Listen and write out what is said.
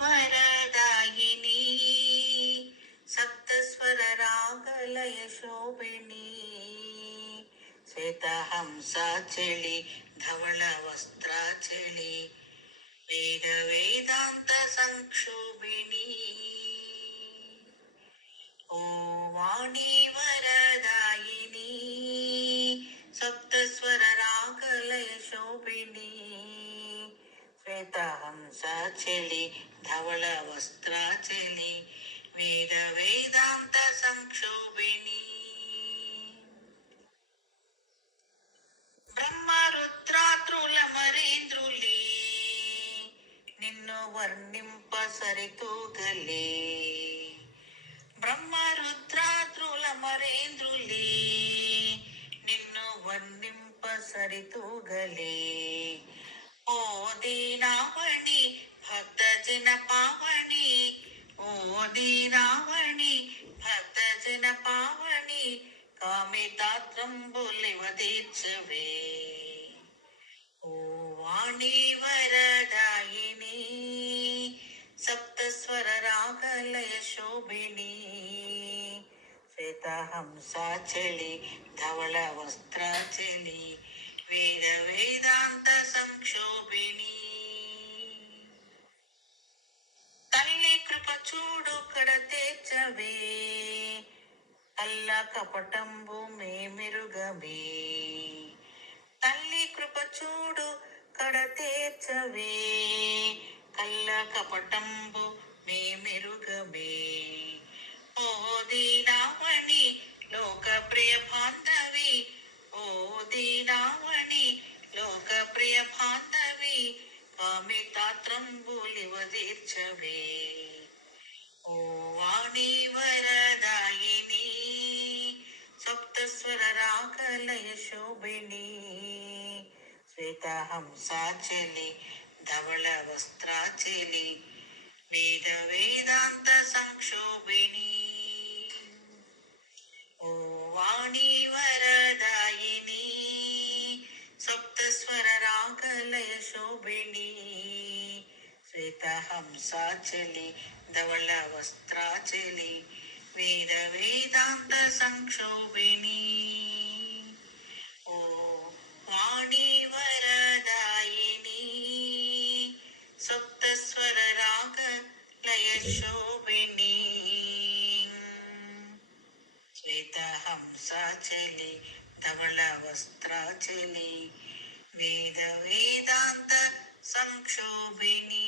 वरदायिनी सप्तस्वर रागलय शोभिनी श्वेतहंसाचली धवल वस्त्राचली वेद वेदांत संक्षोभिनी ओ वाणी वरदायिनी सप्तस्वर रागलय शोभिनी श्वेतहंसाचली धवल वस्त्राचली वेद वेदांत संक्षोभिनी ब्रह्म रुद्रात्रुलमरेन्द्रुली निन्नु वर्णिंप सरितूगले ब्रह्म रुद्रात्रुलमरेन्द्रुली निन्नु वर्णिंप सरितूगले ओ दीनावणि भक्त जन पावनी ओ दीनावणि भक्त जन पावनी कामितात्रम्बुलिवदीर्चवे ओ वाणी वरदायिनी सप्तस्वर रागलय शोभिनी श्वेतहंसाचली धवल वस्त्राचली वेद वेदांत संक्षोभिनी तल्ली कृप चूडु कड़तेर्चवे అల్ల కపటంబు మేమిరుగమే తల్లి కృప చూడు కడతేర్చవే కల్ల కపటంబు మేమిరుగమే ఓ దీనావణి లోక ప్రియ బాంధవి ఓ దీనావణి లోక ప్రియ బాంధవి కామితాత్రంబులివదీర్చవే ओ वाणी वरदायिनी सप्तस्वर रागलय शोभिनी श्वेतहंसाचली धवल वस्त्राचली वेद वेदांत संक्षोभिनी ओ वाणी वरदायिनी सप्तस्वर रागलय शोभिनी श्वेतहंसाचली धवल वस्त्राचली वेद वेदांत संक्षोभिनी ओ वाणी वरदायिनी सप्तस्वर रागलय शोभिनी श्वेतहंसाचली धवल वस्त्राचली वेद वेदांत संक्षोभिनी